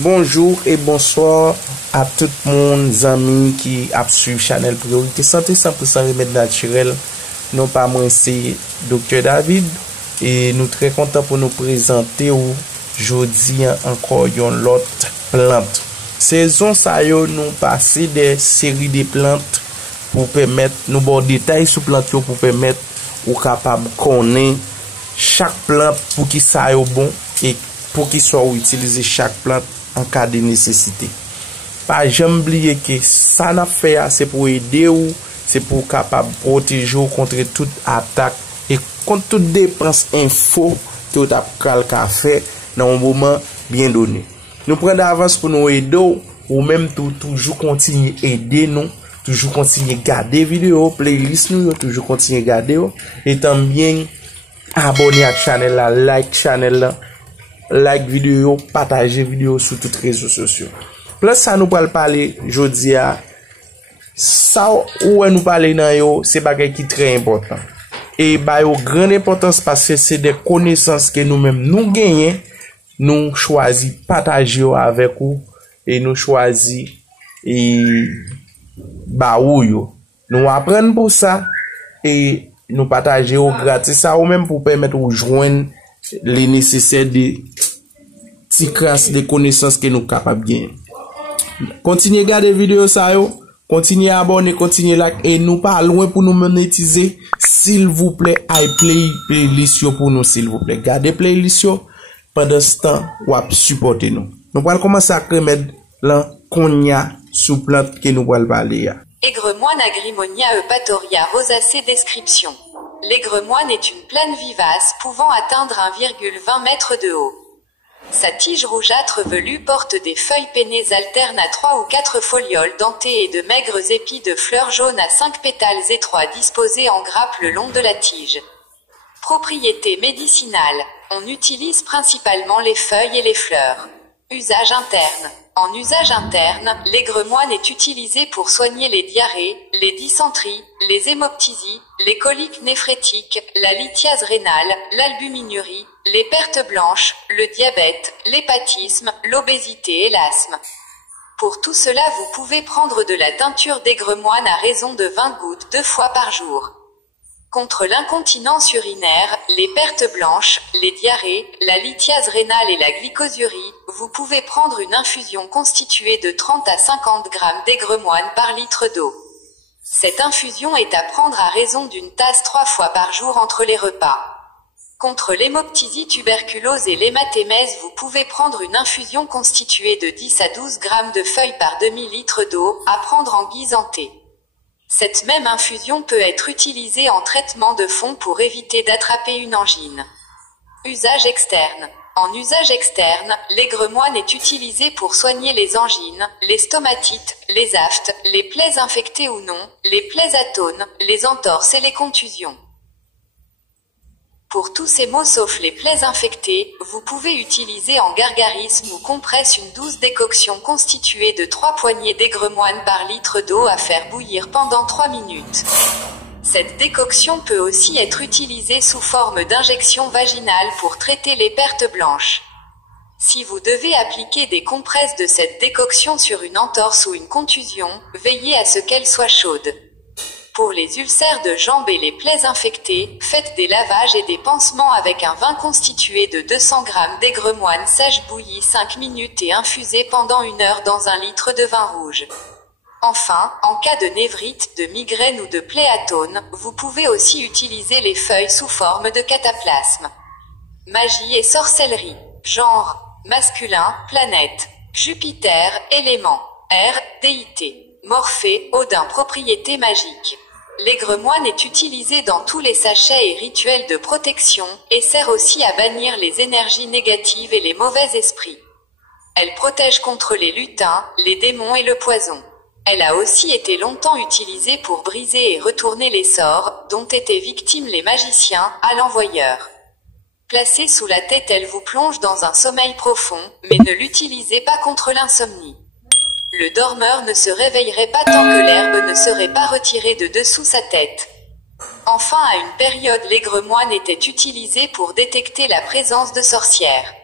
Bonjour et bonsoir à tout le monde, amis qui a suivi Chanel Priorité Santé 100% remède naturel. Non pas moi, c'est Dr. David et nous très contents pour nous présenter aujourd'hui encore une autre plante. Saison ça yo nous passer des séries de plantes pour permettre nous bon détails sur plante pour permettre ou capable connaître chaque plante pour qui ça yo bon et pour qu'il soit utilisé chaque plante en cas de nécessité. Pas jamais oublier que ça n'a fait c'est pour aider ou c'est pour capable protéger contre toute attaque et contre toute dépense info que vous avez fait dans un moment bien donné. Nous prenons d'avance pour nous aider ou même toujours continuer aider nous, toujours continuer garder vidéo, playlist nous, toujours continuer garder et bien abonner à la chaîne, like channel, like vidéo, partager vidéo sur tous les réseaux sociaux. Plus ça nous parler aujourd'hui à ça où nous parler dans yo, c'est bagay qui très important. Et ba yo grande importance parce que c'est des connaissances que nous-mêmes nous gagnons, nous choisi partager avec vous et nous choisi et ba ou yo. Nous apprendre pour ça et nous partager au gratis ça ou même pour permettre de joindre les nécessaires de petites classes de connaissances que nous capables de gagner. Continuez à regarder vidéo ça yo, continuez à abonner, continuez à like et nous pas loin pour nous monétiser. S'il vous plaît, play playlist pour nous s'il vous plaît. Gardez playlist pendant ce temps ou supporter nous. Nous allons commencer à remettre là konya sous plante que nous allons parler. Aigremoine Agrimonia eupatoria rosacea description. L'aigremoine est une plante vivace pouvant atteindre 1,20 m de haut. Sa tige rougeâtre velue porte des feuilles pennées alternes à 3 ou 4 folioles dentées et de maigres épis de fleurs jaunes à 5 pétales étroits disposés en grappes le long de la tige. Propriété médicinale. On utilise principalement les feuilles et les fleurs. Usage interne. En usage interne, l'aigremoine est utilisé pour soigner les diarrhées, les dysenteries, les hémoptysies, les coliques néphrétiques, la lithiase rénale, l'albuminurie, les pertes blanches, le diabète, l'hépatisme, l'obésité et l'asthme. Pour tout cela, vous pouvez prendre de la teinture d'aigremoine à raison de 20 gouttes 2 fois par jour. Contre l'incontinence urinaire, les pertes blanches, les diarrhées, la lithiase rénale et la glycosurie, vous pouvez prendre une infusion constituée de 30 à 50 grammes d'aigremoine par litre d'eau. Cette infusion est à prendre à raison d'une tasse 3 fois par jour entre les repas. Contre l'hémoptysie tuberculose et l'hématémèse, vous pouvez prendre une infusion constituée de 10 à 12 grammes de feuilles par demi-litre d'eau, à prendre en guise en thé. Cette même infusion peut être utilisée en traitement de fond pour éviter d'attraper une angine. Usage externe. En usage externe, l'aigremoine est utilisé pour soigner les angines, les stomatites, les aftes, les plaies infectées ou non, les plaies atones, les entorses et les contusions. Pour tous ces maux sauf les plaies infectées, vous pouvez utiliser en gargarisme ou compresse une douce décoction constituée de 3 poignées d'aigremoine par litre d'eau à faire bouillir pendant 3 minutes. Cette décoction peut aussi être utilisée sous forme d'injection vaginale pour traiter les pertes blanches. Si vous devez appliquer des compresses de cette décoction sur une entorse ou une contusion, veillez à ce qu'elle soit chaude. Pour les ulcères de jambes et les plaies infectées, faites des lavages et des pansements avec un vin constitué de 200 g d'aigremoine sèche bouilli 5 minutes et infusé pendant 1 heure dans 1 litre de vin rouge. Enfin, en cas de névrite, de migraine ou de plaie atone, vous pouvez aussi utiliser les feuilles sous forme de cataplasme. Magie et sorcellerie. Genre. Masculin, planète. Jupiter, élément. R, déité. Morphée, Odin, propriété magique. L'aigremoine est utilisé dans tous les sachets et rituels de protection, et sert aussi à bannir les énergies négatives et les mauvais esprits. Elle protège contre les lutins, les démons et le poison. Elle a aussi été longtemps utilisée pour briser et retourner les sorts, dont étaient victimes les magiciens, à l'envoyeur. Placée sous la tête, elle vous plonge dans un sommeil profond, mais ne l'utilisez pas contre l'insomnie. Le dormeur ne se réveillerait pas tant que l'herbe ne serait pas retirée de dessous sa tête. Enfin, à une période, l'aigremoine était utilisé pour détecter la présence de sorcières.